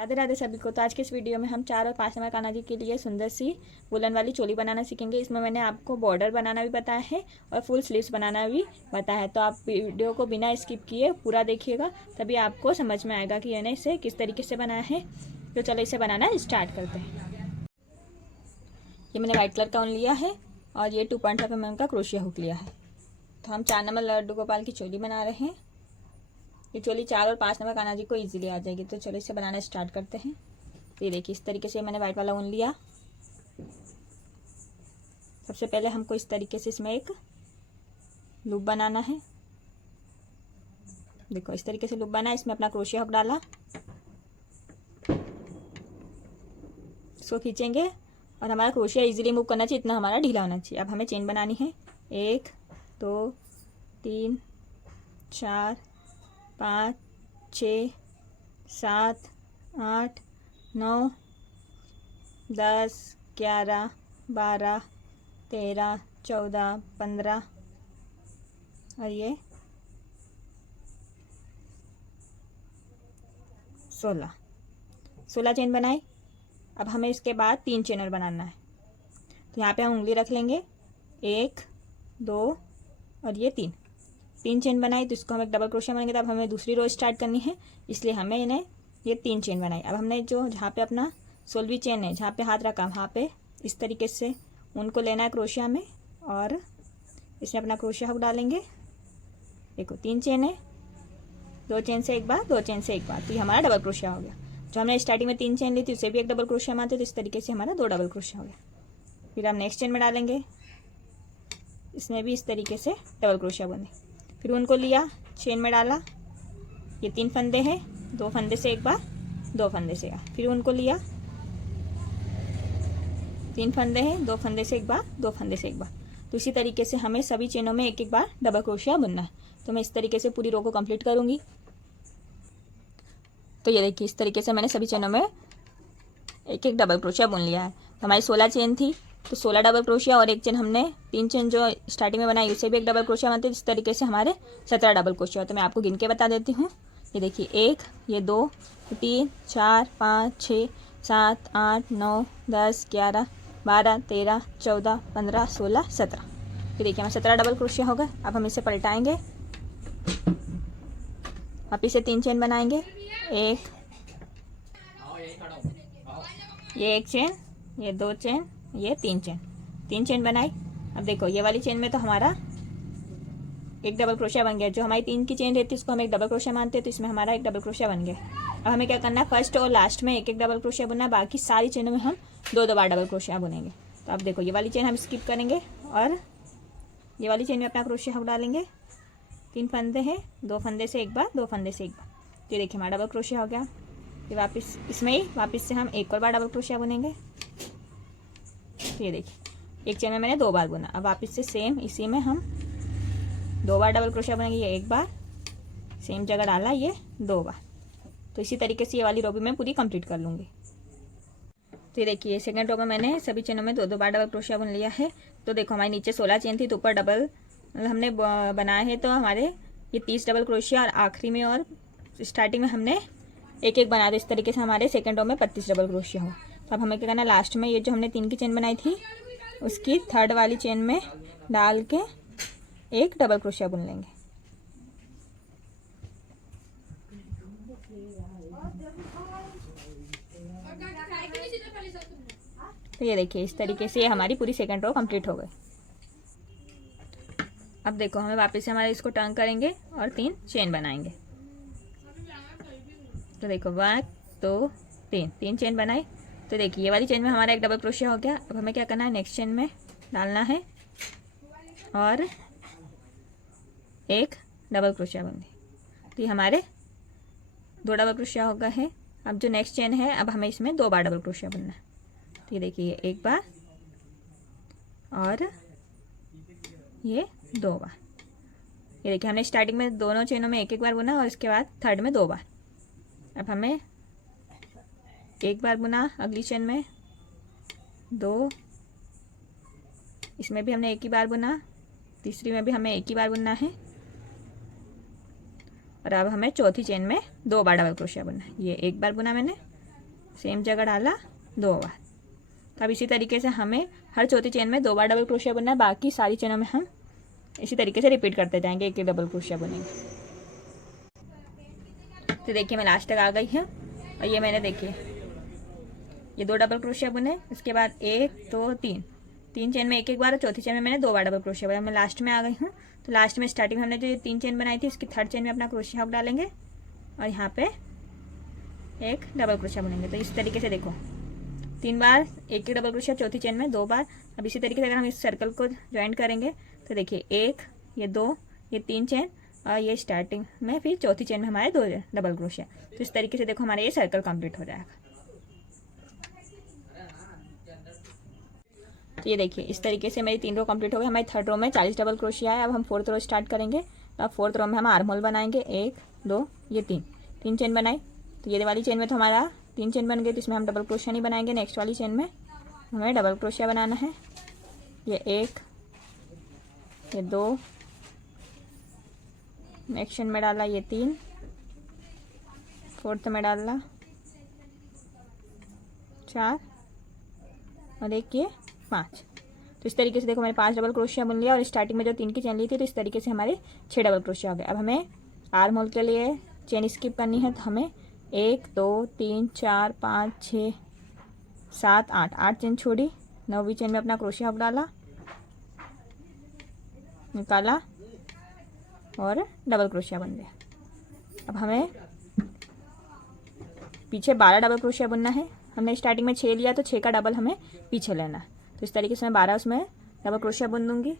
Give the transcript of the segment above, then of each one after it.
राधे राधे सभी को। तो आज के इस वीडियो में हम 4 और 5 नंबर कान्हा जी के लिए सुंदर सी वुलन वाली चोली बनाना सीखेंगे। इसमें मैंने आपको बॉर्डर बनाना भी बताया है और फुल स्लीव्स बनाना भी बताया है। तो आप वीडियो को बिना स्किप किए पूरा देखिएगा, तभी आपको समझ में आएगा कि मैंने इसे किस तरीके से बनाया है। तो चलो इसे बनाना स्टार्ट करते हैं। ये मैंने व्हाइट कलर का ऊन लिया है और ये 2.5 mm का क्रोशिया हुक लिया है। तो हम 4 नंबर लड्डू गोपाल की चोली बना रहे हैं। ये चोली 4 और 5 नंबर कान्हा जी को इजीली आ जाएगी। तो चलो इसे बनाना स्टार्ट करते हैं। ये देखिए इस तरीके से मैंने व्हाइट वाला ऊन लिया। सबसे पहले हमको इस तरीके से इसमें एक लूप बनाना है। देखो इस तरीके से लूप बना, इसमें अपना क्रोशिया हुक डाला, इसको खींचेंगे और हमारा क्रोशिया इजीली मूव करना चाहिए, इतना हमारा ढीला होना चाहिए। अब हमें चेन बनानी है। 1 2 3 4 5 6 7 8 9 10 11 12 13 14 15 और ये 16 चेन बनाए। अब हमें इसके बाद 3 चेन और बनाना है। तो यहाँ पे हम उंगली रख लेंगे, 1 2 और ये 3 चेन बनाई। तो इसको हम एक डबल क्रोशिया बनाएंगे। तो अब हमें दूसरी रो स्टार्ट करनी है, इसलिए हमें इन्हें ये 3 चेन बनाई। अब हमने जो जहाँ पे अपना 16वीं चेन है, जहाँ पे हाथ रखा वहाँ पे इस तरीके से उनको लेना है क्रोशिया में और इसमें अपना क्रोशिया हुक डालेंगे। देखो 3 चेन है, 2 चेन से एक बार, 2 चेन से एक बार, तो ये हमारा डबल क्रोशिया हो गया। जो हमने स्टार्टिंग में 3 चेन ली थी उसे भी एक डबल क्रोशिया मारते, तो इस तरीके से हमारा 2 डबल क्रोशिया हो गया। फिर हम नेक्स्ट चेन में डालेंगे, इसमें भी इस तरीके से डबल क्रोशिया बने। फिर उनको लिया, चेन में डाला, ये 3 फंदे हैं, 2 फंदे से एक बार, 2 फंदे से एक बार। फिर उनको लिया, 3 फंदे हैं, 2 फंदे से एक बार, 2 फंदे से एक बार। तो इसी तरीके से हमें सभी चेनों में एक एक बार डबल क्रोशिया बुनना है। तो मैं इस तरीके से पूरी रो को कंप्लीट करूंगी। तो ये देखिए इस तरीके से मैंने सभी चेनों में एक एक डबल क्रोशिया बुन लिया है। तो हमारी 16 चेन थी, तो 16 डबल क्रोशिया और एक चेन हमने 3 चेन जो स्टार्टिंग में बनाई उसे भी एक डबल क्रोशिया बनाते हैं। इस तरीके से हमारे 17 डबल क्रोशिया। तो मैं आपको गिन के बता देती हूँ। ये देखिए 1, ये 2, 3 4 5 6 7 8 9 10 11 12 13 14 15 16 17। ये देखिए हमें 17 डबल क्रोशिया हो गए। अब हम इसे पलटाएंगे, वापिस से 3 चेन बनाएंगे। ये एक चेन, ये 2 चेन, ये 3 चेन बनाई। अब देखो ये वाली चेन में तो हमारा एक डबल क्रोशिया बन गया। जो हमारी 3 की चेन रहती है इसको हम एक डबल क्रोशिया मानते हैं, तो इसमें हमारा एक डबल क्रोशिया बन गया। अब हमें क्या करना है, फर्स्ट और लास्ट में एक एक डबल क्रोशिया बुनना है। बाकी सारी चेनों में हम 2 बार डबल क्रोशिया बुनेंगे। तो अब देखो ये वाली चेन हम स्किप करेंगे और ये वाली चेन में अपना क्रोशिया हुक डालेंगे। 3 फंदे हैं, 2 फंदे से एक बार, 2 फंदे से एक बार। तो ये देखिए हमारा डबल क्रोशिया हो गया। फिर वापस इसमें ही वापस से हम एक और बार डबल क्रोशिया बुनेंगे। तो ये देखिए एक चेन में मैंने 2 बार बुना। अब वापस से सेम इसी में हम 2 बार डबल क्रोशिया बुनेंगे। ये एक बार, सेम जगह डाला, ये 2 बार। तो इसी तरीके से ये वाली रो भी मैं पूरी कंप्लीट कर लूँगी। तो ये देखिए सेकंड रो में मैंने सभी चेनों में 2 बार डबल क्रोशिया बुन लिया है। तो देखो हमारी नीचे 16 चेन थी, तो ऊपर डबल हमने बनाए हैं। तो हमारे ये 30 डबल क्रोशिया और आखिरी में और स्टार्टिंग में हमने एक एक बना दे। इस तरीके से हमारे सेकंड रो में 25 डबल क्रोशिया हो। तो अब हमें क्या करना है, लास्ट में ये जो हमने 3 की चेन बनाई थी उसकी 3rd वाली चेन में डाल के एक डबल क्रोशिया बुन लेंगे। तो ये देखिए इस तरीके से हमारी पूरी सेकंड रो कंप्लीट हो गई। अब देखो हमें वापस से हमारे इसको टर्न करेंगे और 3 चेन बनाएंगे। तो देखो 1 2 3 चेन बनाई। तो देखिए ये वाली चेन में हमारा एक डबल क्रोशिया हो गया। अब हमें क्या करना है, नेक्स्ट चेन में डालना है और एक डबल क्रोशिया बन गई। तो ये हमारे 2 डबल क्रोशिया हो गए हैं। अब जो नेक्स्ट चेन है, अब हमें इसमें 2 बार डबल क्रोशिया बनना है। तो ये देखिए एक बार और ये 2 बार। ये देखिए हमने स्टार्टिंग में दोनों चेनों में एक एक बार बुना और इसके बाद 3rd में 2 बार। अब हमें एक बार बुना, अगली चेन में 2, इसमें भी हमने एक ही बार बुना, तीसरी में भी हमें एक ही बार बुनना है और अब हमें चौथी चेन में 2 बार डबल क्रोशिया बुनना है। ये एक बार बुना मैंने सेम जगह डाला 2 बार। तो अब इसी तरीके से हमें हर चौथी चेन में 2 बार डबल क्रोशिया बुनना है। बाकी सारी चेनों में हम इसी तरीके से रिपीट करते जाएंगे, एक डबल क्रोशिया बुनेंगे। तो देखिए मैं लास्ट तक आ गई हूँ और ये मैंने देखिए ये 2 डबल क्रोशिया बुने। इसके बाद 1 2 3 चेन में एक बार और चौथी चेन में मैंने 2 बार डबल क्रोशिया बुना। मैं लास्ट में आ गई हूँ। तो लास्ट में स्टार्टिंग में हमने जो ये 3 चेन बनाई थी, इसकी थर्ड चेन में अपना क्रोशिया हुक डालेंगे और यहाँ पे एक डबल क्रोशिया बुनेंगे। तो इस तरीके से देखो 3 बार एक डबल क्रोशिया, चौथी चेन में 2 बार। अब इसी तरीके से अगर हम इस सर्कल को ज्वाइन करेंगे तो देखिए 1 ये 2 ये 3 चेन और ये स्टार्टिंग में फिर चौथी चेन में हमारे 2 डबल क्रोशिया। तो इस तरीके से देखो हमारा ये सर्कल कंप्लीट हो जाएगा। तो ये देखिए इस तरीके से मेरी 3 रो कंप्लीट हो गई। हमारी थर्ड रो में 40 डबल क्रोशिया है। अब हम फोर्थ रो स्टार्ट करेंगे। तो अब फोर्थ रो में हम आर्म होल बनाएंगे। 1 2 ये 3 चेन बनाई। तो ये वाली चेन में तो हमारा 3 चेन बन गई, तो इसमें हम डबल क्रोशिया नहीं बनाएंगे। नेक्स्ट वाली चेन में हमें डबल क्रोशिया बनाना है। ये 1 ये 2 नेक्स्ट चेन में डाला, ये 3 फोर्थ में डाला 4 और एक ये 5। तो इस तरीके से देखो मैंने 5 डबल क्रोशिया बुन लिया और स्टार्टिंग में जो 3 की चेन ली थी, तो इस तरीके से हमारे 6 डबल क्रोशिया हो गए। अब हमें आर्म होल के लिए चेन स्किप करनी है। तो हमें 1 2 3 4 5 6 7 8 चेन छोड़ी। 9वीं चेन में अपना क्रोशिया हुक डाला, निकाला और डबल क्रोशिया बन गया। अब हमें पीछे 12 डबल क्रोशिया बुनना है। हमने स्टार्टिंग में 6 लिया, तो 6 का डबल हमें पीछे लेना है। तो इस तरीके से मैं 12 उसमें डबल क्रोशिया बुन दूंगी।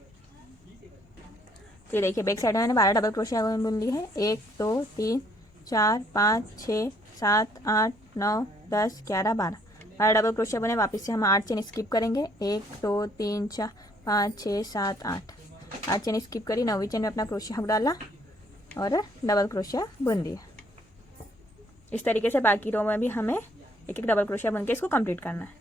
तो ये देखिए बैक साइड में मैंने 12 डबल क्रोशिया बुन ली है। 1 2 3 4 5 6 7 8 9 10 11 12 डबल क्रोशिया बुने। वापस से हम 8 चेन स्किप करेंगे। 1 2 3 4 5 6 7 8 चेन स्किप करी। 9वीं चेन में अपना क्रोशिया हुक डाला और डबल क्रोशिया बुन दिया। इस तरीके से बाकी रो में भी हमें एक डबल क्रोशिया बुन के इसको कंप्लीट करना है।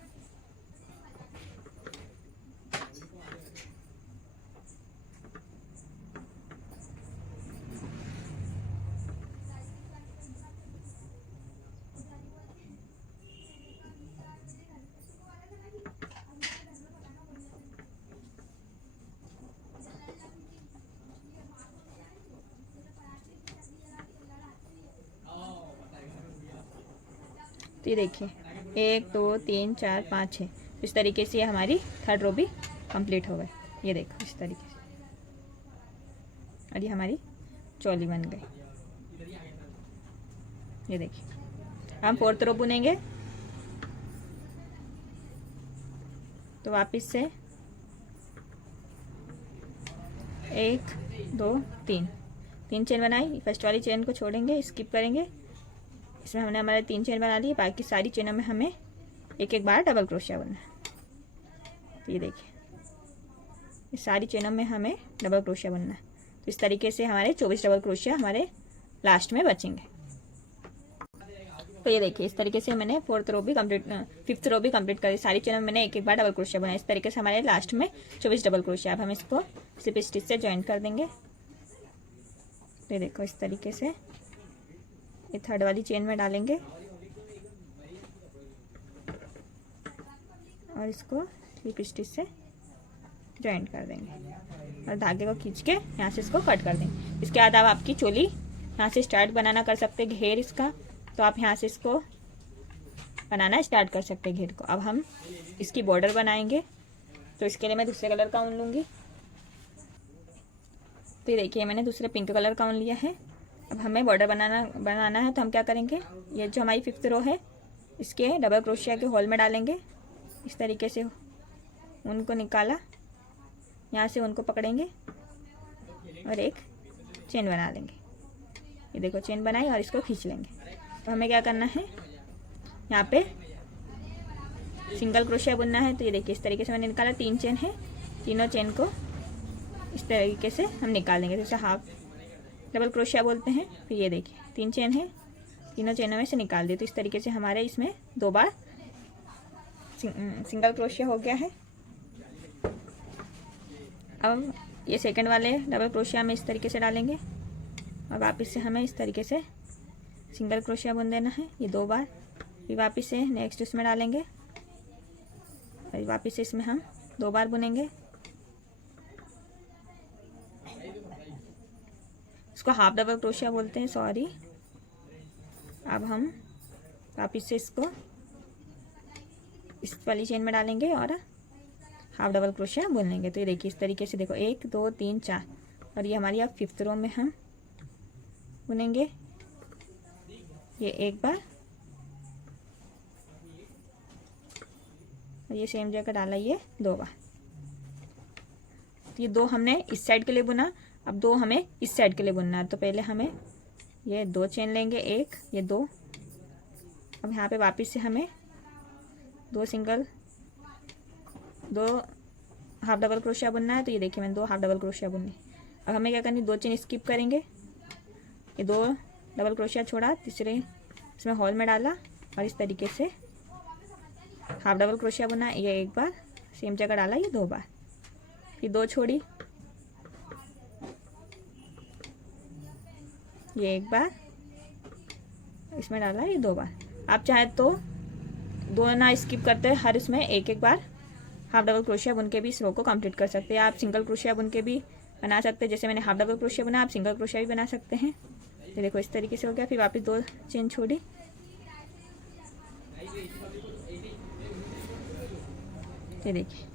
तो ये देखिए 1 2 3 4 5 6 इस तरीके से हमारी थर्ड रो भी कंप्लीट हो गई। ये देखो इस तरीके से और ये हमारी चोली बन गई। ये देखिए हम फोर्थ रो बुनेंगे। तो वापस से 1 2 3 चेन बनाई। फर्स्ट वाली चेन को छोड़ेंगे, स्किप करेंगे। इसमें हमने हमारे 3 चेन बना ली। बाकी सारी चेनों में हमें एक बार डबल क्रोशिया बुनना है। तो ये देखिए इस सारी चेनों में हमें डबल क्रोशिया बुनना है। तो इस तरीके से हमारे 24 डबल क्रोशिया हमारे लास्ट में बचेंगे। तो ये देखिए इस तरीके से मैंने फिफ्थ रो भी कंप्लीट करी। सारी चेनों में मैंने एक बार डबल क्रोशिया बनाया। इस तरीके से हमारे लास्ट में 24 डबल क्रोशिया। अब हम इसको स्लिप स्टिच से ज्वाइन कर देंगे। तो ये देखो इस तरीके से ये थर्ड वाली चेन में डालेंगे और इसको स्लिप स्टिच से ज्वाइन कर देंगे और धागे को खींच के यहाँ से इसको कट कर देंगे। इसके बाद आप आपकी चोली यहाँ से स्टार्ट बनाना कर सकते हैं। घेर इसका तो आप यहाँ से इसको बनाना स्टार्ट कर सकते हैं घेर को। अब हम इसकी बॉर्डर बनाएंगे। तो इसके लिए मैं दूसरे कलर का ऊन लूँगी। तो ये देखिए मैंने दूसरे पिंक कलर का ऊन लिया है। अब हमें बॉर्डर बनाना है। तो हम क्या करेंगे, ये जो हमारी फिफ्थ रो है इसके डबल क्रोशिया के होल में डालेंगे। इस तरीके से ऊन को निकाला, यहाँ से ऊन को पकड़ेंगे और एक चेन बना लेंगे। ये देखो चेन बनाई और इसको खींच लेंगे। तो हमें क्या करना है, यहाँ पे सिंगल क्रोशिया बुनना है। तो ये देखिए इस तरीके से मैंने निकाला। 3 चेन है, तीनों चेन को इस तरीके से हम निकाल देंगे। जैसे हाफ डबल क्रोशिया बोलते हैं। फिर ये देखिए 3 चेन है, तीनों चेनों में से निकाल दिए। तो इस तरीके से हमारे इसमें 2 बार सिंगल क्रोशिया हो गया है। अब ये सेकंड वाले डबल क्रोशिया में इस तरीके से डालेंगे और वापस से हमें इस तरीके से सिंगल क्रोशिया बुन देना है। ये 2 बार फिर वापस से नेक्स्ट इसमें डालेंगे, फिर वापस से इसमें हम 2 बार बुनेंगे। इसको हाफ डबल क्रोशिया बोलते हैं, सॉरी। अब हम वापस से इसको इस वाली चेन में डालेंगे और हाफ डबल क्रोशिया बुन लेंगे। तो ये देखिए इस तरीके से, देखो 1 2 3 4, और ये हमारी अब 5th रो में हम बुनेंगे। ये एक बार, और ये सेम जगह डाला ये 2 बार। तो ये 2 हमने इस साइड के लिए बुना, अब 2 हमें इस साइड के लिए बुनना है। तो पहले हमें ये 2 चेन लेंगे, 1 ये 2। अब यहाँ पे वापस से हमें 2 सिंगल 2 हाफ डबल क्रोशिया बुनना है। तो ये देखिए मैंने 2 हाफ डबल क्रोशिया बुनी। अब हमें क्या करनी, 2 चेन स्किप करेंगे, ये 2 डबल क्रोशिया छोड़ा, तीसरे इसमें हॉल में डाला और इस तरीके से हाफ डबल क्रोशिया बुना। ये एक बार, सेम जगह डाला ये 2 बार, फिर 2 छोड़ी, ये एक बार, इसमें डाला ये 2 बार। आप चाहे तो 2 ना स्किप करते, हर इसमें एक एक बार हाफ डबल क्रोशिया बुन के भी इस रो को कंप्लीट कर सकते हैं। आप सिंगल क्रोशिया बुन के भी बना सकते हैं, जैसे मैंने हाफ डबल क्रोशिया बुना, आप सिंगल क्रोशिया भी बना सकते हैं। ये देखो इस तरीके से हो गया। फिर वापस 2 चेन छोड़ी, ये देखिए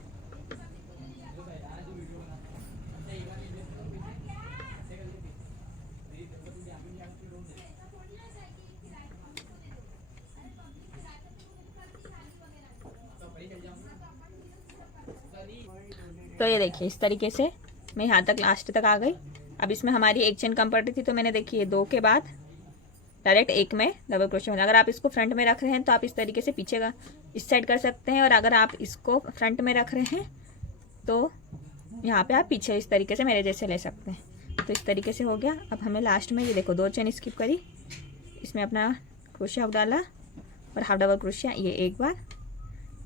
तो ये देखिए इस तरीके से मैं यहाँ तक लास्ट तक आ गई। अब इसमें हमारी एक चेन कम पड़ रही थी, तो मैंने देखिए 2 के बाद डायरेक्ट 1 में डबल क्रोशिया बना। अगर आप इसको फ्रंट में रख रहे हैं तो आप इस तरीके से पीछे का इस साइड कर सकते हैं, और अगर आप इसको फ्रंट में रख रहे हैं तो यहाँ पे आप पीछे इस तरीके से मेरे जैसे ले सकते हैं। तो इस तरीके से हो गया। अब हमें लास्ट में ये देखो 2 चेन स्किप करी, इसमें अपना क्रोशिया डाला और हाफ डबल क्रोशिया ये एक बार,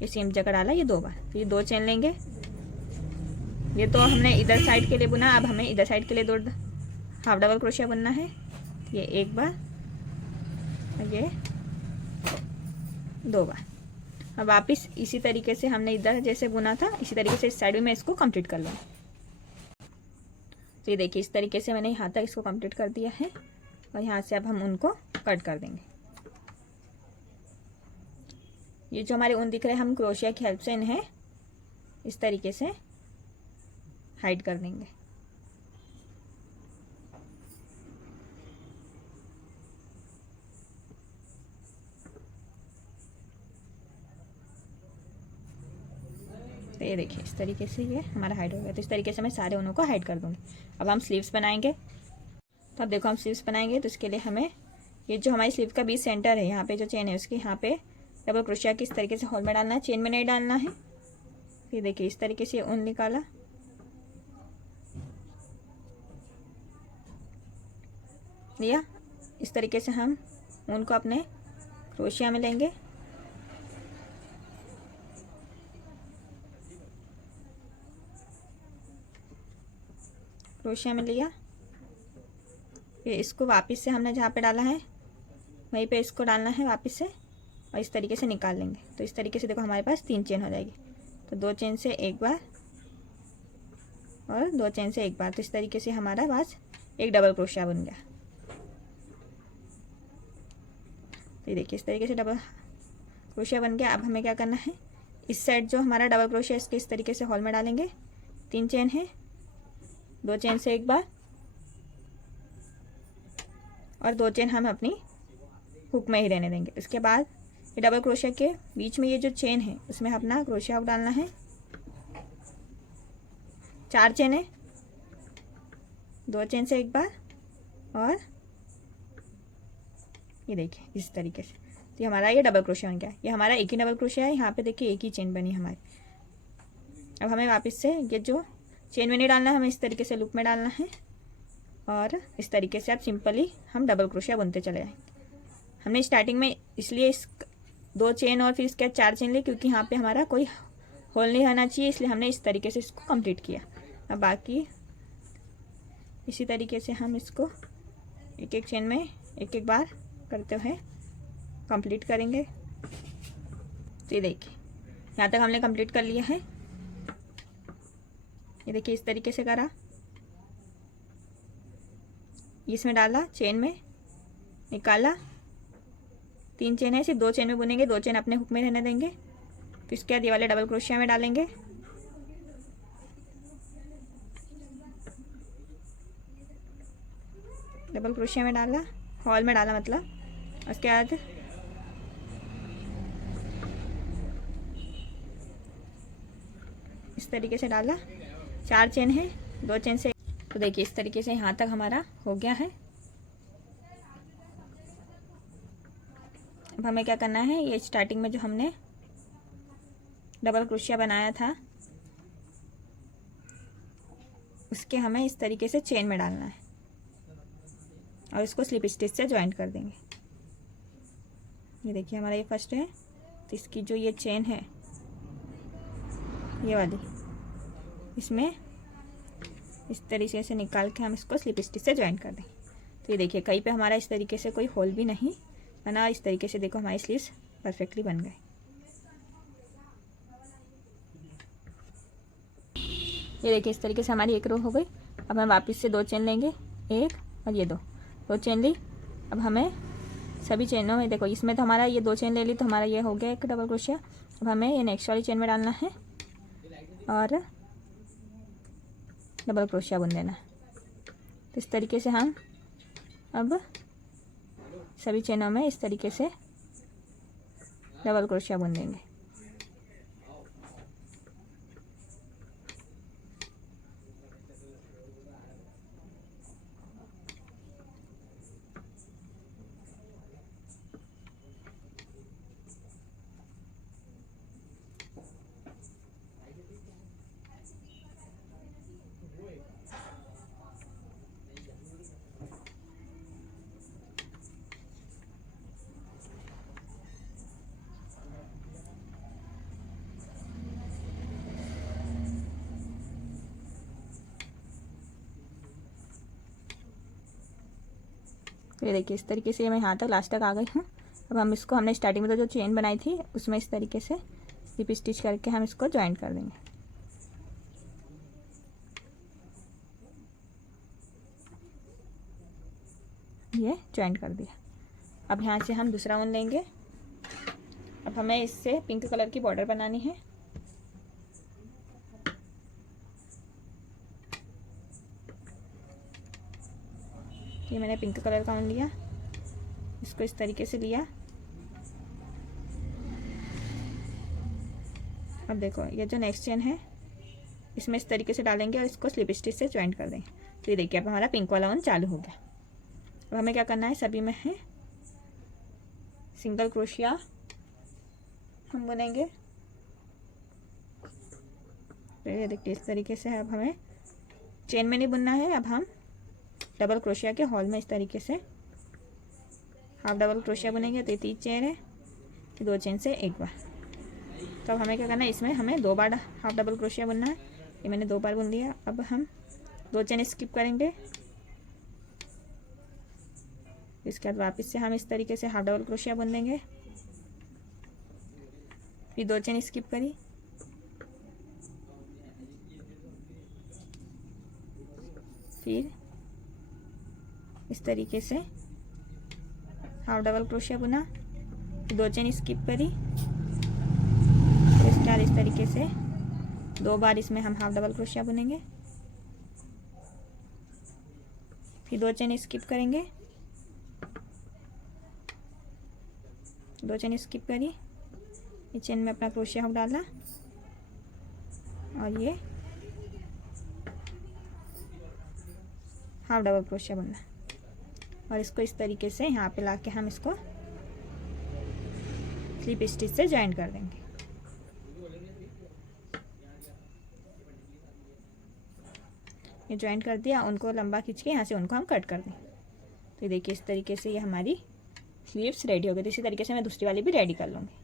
ये सेम जगह डाला ये 2 बार। फिर 2 चेन लेंगे, ये तो हमने इधर साइड के लिए बुना, अब हमें इधर साइड के लिए 2 हाफ डबल क्रोशिया बुनना है। ये एक बार, ये 2 बार। अब वापस इसी तरीके से हमने इधर जैसे बुना था, इसी तरीके से इस साइड में मैं इसको कंप्लीट कर लूँ। तो ये देखिए इस तरीके से मैंने यहाँ तक इसको कंप्लीट कर दिया है, और यहाँ से अब हम उनको कट कर देंगे। ये जो हमारे ऊन दिख रहे हैं, हम क्रोशिया की हेल्प से इन्हें इस तरीके से हाइड कर देंगे। तो ये देखिए इस तरीके से ये हमारा हाइड हो गया। तो इस तरीके से मैं सारे ऊनों को हाइड कर दूंगी। अब हम स्लीव्स बनाएंगे। तो अब देखो हम स्लीव्स बनाएंगे, तो इसके लिए हमें ये जो हमारी स्लीव का बीच सेंटर है, यहाँ पे जो चेन है उसके यहाँ पे डबल क्रोशिया की इस तरीके से होल में डालना है, चेन में नहीं डालना है। फिर देखिए इस तरीके से ऊन निकाला, लिया। इस तरीके से हम ऊन को अपने क्रोशिया में लेंगे, क्रोशिया में लिया। फिर इसको वापस से हमने जहाँ पे डाला है वहीं पे इसको डालना है वापस से, और इस तरीके से निकाल लेंगे। तो इस तरीके से देखो हमारे पास 3 चेन हो जाएगी। तो 2 चेन से एक बार और 2 चेन से एक बार, तो इस तरीके से हमारा बस एक डबल क्रोशिया बन गया। तो ये देखिए इस तरीके से डबल क्रोशिया बन गया। अब हमें क्या करना है, इस साइड जो हमारा डबल क्रोशिया इसके इस तरीके से हॉल में डालेंगे। 3 चेन है, 2 चेन से एक बार और 2 चेन हम अपनी हुक में ही रहने देंगे। इसके बाद ये डबल क्रोशिया के बीच में ये जो चेन है उसमें अपना क्रोशिया डालना है। 4 चेन है, 2 चेन से एक बार, और ये देखिए इस तरीके से। तो हमारा ये डबल क्रोशिया बन गया। ये हमारा एक ही डबल क्रोशिया है, यहाँ पे देखिए एक ही चेन बनी हमारी। अब हमें वापस से ये जो चेन में नहीं डालना है, हमें इस तरीके से लूप में डालना है, और इस तरीके से आप सिंपली हम डबल क्रोशिया बुनते चले जाएंगे। हमने स्टार्टिंग में इसलिए इस 2 चेन और फिर इसके बाद 4 चेन लिए क्योंकि यहाँ पे हमारा कोई होल नहीं रहना चाहिए, इसलिए हमने इस तरीके से इसको कंप्लीट किया। अब बाकी इसी तरीके से हम इसको एक एक चेन में एक एक बार करते हुए कंप्लीट करेंगे। तो ये देखिए यहाँ तक हमने कंप्लीट कर लिया है। ये देखिए इस तरीके से करा, इसमें डाला, चेन में निकाला, 3 चेन है, सिर्फ 2 चेन में बुनेंगे, 2 चेन अपने हुक में रहने देंगे। फिर इसके बाद ये वाले डबल क्रोशिया में डालेंगे, डबल क्रोशिया में डाला, हॉल में डाला मतलब। उसके बाद इस तरीके से डाला, 4 चेन है, 2 चेन से। तो देखिए इस तरीके से यहाँ तक हमारा हो गया है। अब हमें क्या करना है, ये स्टार्टिंग में जो हमने डबल क्रोशिया बनाया था उसके हमें इस तरीके से चेन में डालना है और इसको स्लिप स्टिच से ज्वाइंट कर देंगे। ये देखिए हमारा ये फर्स्ट है, तो इसकी जो ये चेन है ये वाली, इसमें इस तरीके से निकाल के हम इसको स्लिप स्टिच से ज्वाइंट कर दें। तो ये देखिए कहीं पे हमारा इस तरीके से कोई होल भी नहीं बना, इस तरीके से देखो हमारे स्लीव्स परफेक्टली बन गए। ये देखिए इस तरीके से हमारी एक रो हो गई। अब हम वापस से 2 चेन लेंगे, 1 और ये 2 चेन ली। अब हमें सभी चेनों में देखो, इसमें तो हमारा ये 2 चेन ले ली तो हमारा ये हो गया एक डबल क्रोशिया। अब हमें ये नेक्स्ट वाली चेन में डालना है और डबल क्रोशिया बुन देना। तो इस तरीके से हम अब सभी चेनों में इस तरीके से डबल क्रोशिया बुन देंगे। तो ये देखिए इस तरीके से मैं यहाँ तक लास्ट तक आ गई हूँ। अब हम इसको, हमने स्टार्टिंग में तो जो चेन बनाई थी उसमें इस तरीके से स्लिप स्टिच करके हम इसको ज्वाइंट कर देंगे। ये ज्वाइंट कर दिया। अब यहाँ से हम दूसरा वन लेंगे। अब हमें इससे पिंक कलर की बॉर्डर बनानी है। ये मैंने पिंक कलर का वन लिया, इसको इस तरीके से लिया। अब देखो ये जो नेक्स्ट चेन है इसमें इस तरीके से डालेंगे और इसको स्लिप स्टिच से ज्वाइंट कर देंगे। तो ये देखिए अब हमारा पिंक वाला वन चालू हो गया। अब हमें क्या करना है, सभी में है सिंगल क्रोशिया हम बुनेंगे। तो ये देखिए इस तरीके से अब हमें चेन में नहीं बुनना है, अब हम डबल क्रोशिया के हॉल में इस तरीके से हाफ डबल क्रोशिया बुनेंगे। तो ये 3 चेन है, 2 चेन से एक बार। तो अब हमें क्या करना है, इसमें हमें 2 बार हाफ डबल क्रोशिया बुनना है। ये मैंने 2 बार बुन दिया। अब हम 2 चेन स्किप करेंगे, इसके बाद वापस से हम इस तरीके से हाफ डबल क्रोशिया बुन देंगे। फिर 2 चेन स्किप करी, फिर इस तरीके से हाफ डबल क्रोशिया बुना, 2 चेन स्किप करी। इसके बाद इस तरीके से 2 बार इसमें हम हाफ डबल क्रोशिया बुनेंगे, फिर 2 चेन स्किप करेंगे, 2 चेन स्किप करी, ये चेन में अपना क्रोशिया हुक डाला और ये हाफ डबल क्रोशिया बुनना और इसको इस तरीके से यहाँ पे लाके हम इसको स्लिप स्टिच से ज्वाइंट कर देंगे। ये ज्वाइंट कर दिया, उनको लंबा खींच के यहाँ से उनको हम कट कर दें। तो ये देखिए इस तरीके से ये हमारी स्लीव्स रेडी हो गई। तो इसी तरीके से मैं दूसरी वाली भी रेडी कर लूँगी।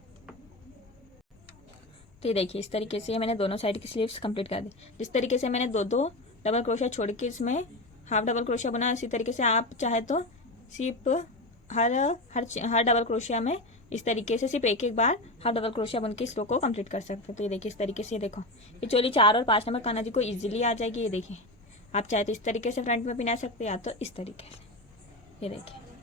तो ये देखिए इस तरीके से मैंने दोनों साइड की स्लीव्स कंप्लीट कर दी। जिस तरीके से मैंने 2 डबल क्रोशिया छोड़ के इसमें हाफ डबल क्रोशिया बना, इसी तरीके से आप चाहे तो सिर्फ हर डबल क्रोशिया में इस तरीके से सिर्फ एक एक बार हाफ डबल क्रोशिया बुन के इस रो को कंप्लीट कर सकते हो। तो ये देखिए इस तरीके से, ये देखो ये चोली 4 और 5 नंबर कान्हा जी को इजीली आ जाएगी। ये देखिए आप चाहे तो इस तरीके से फ्रंट में पहना सकते हैं या तो इस तरीके से। ये देखिए